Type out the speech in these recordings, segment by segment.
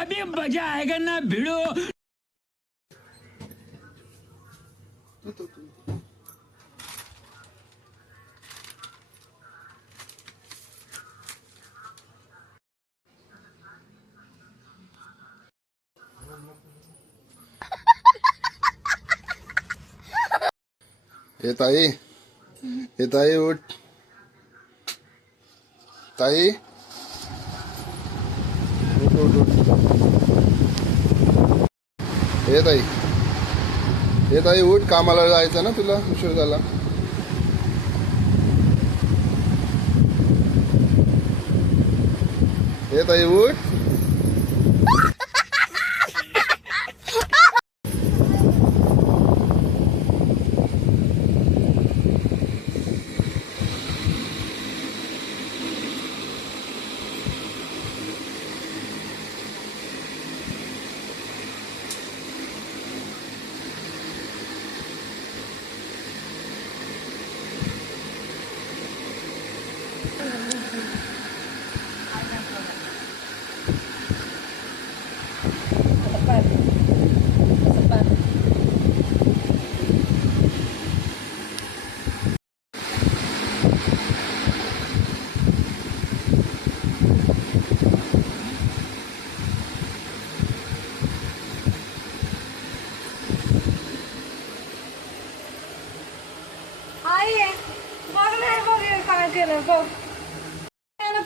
अभी मजा आएगा ना भिड़ो. ये ताई, ये ताई उठ. ताई उठ उठ उठ. ये ताई, ये ताई उठ, कामाला जायचं ना तुला, उशीर झाला. ये ताई उठ.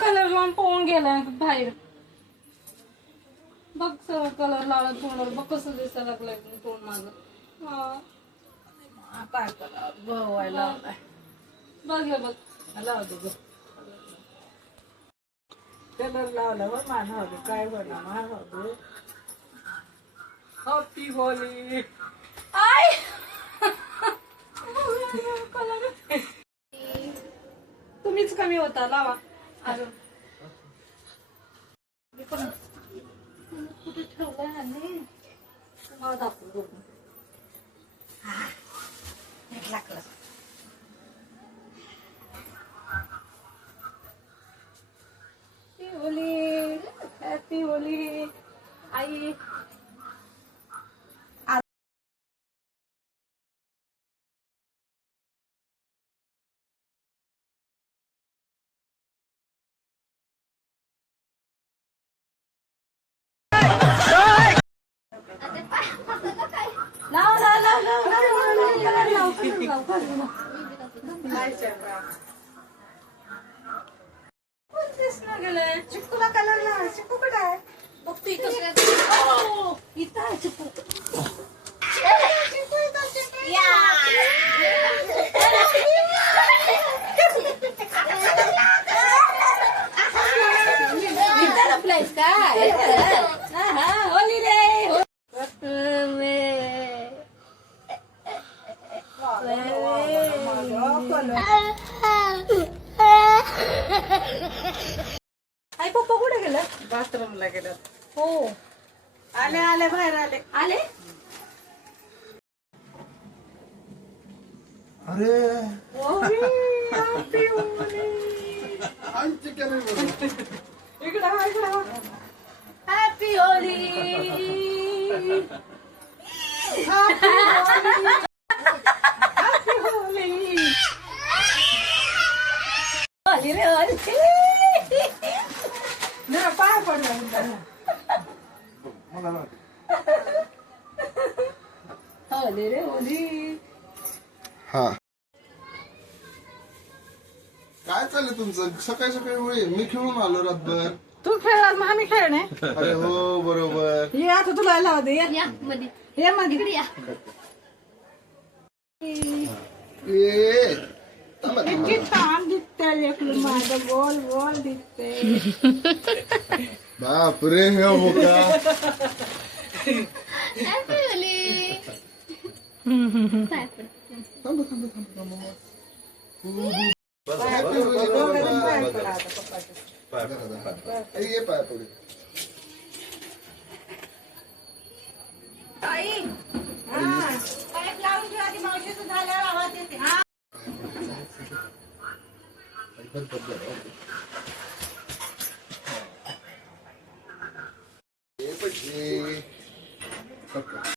कलर लावून पळून गेलाय बाहेर. बघ सगळं कलर लावला तोंडावर. बघ कसं दिसायला लागलाय तोंड माझं. काय करा बघायला लावलाय. बघ हे बघ लावतो बघ कलर लावला बघ माझा होते. काय बघा माझा होते. Happy Holy. आय तुम्हीच कमी होता लावा अजून. कुठे ठेवलंय आणि तुम्हाला दाखवू. हॅपी होली. हॅपी होली आई. चिक्कूला कलर लावा. चिक्कू कुठे आहे बघ तू. इथं आहे चिक्कू. काय होली रे. आई पप्पा कुठे गेलं. बाथरूमला गेलं. हो आले आले बाहेर आले आले. अरे इकडं हॅपी होली. हॅपी होली. होली रे होली. जरा पाय पडला. होली रे होली. हा काय चाललंय तुमचं. सकाळी सकाळी होळी. मी खेळून आलो रातभर. तू खेळला मग आम्ही खेळणे. अरे हो बरोबर. ये आता तुला लावते. ये मध्ये या. ये थांबा, थांबा. किती छान दिसते लेकरू माझं. गोल गोल दिसते. बापरे हे मोका. थांबा थांबा थांबा. ये पाय पडू. ताई पाईप लावून ठेवा. ती मावशीचं झाल्यावर आवाज येते. हा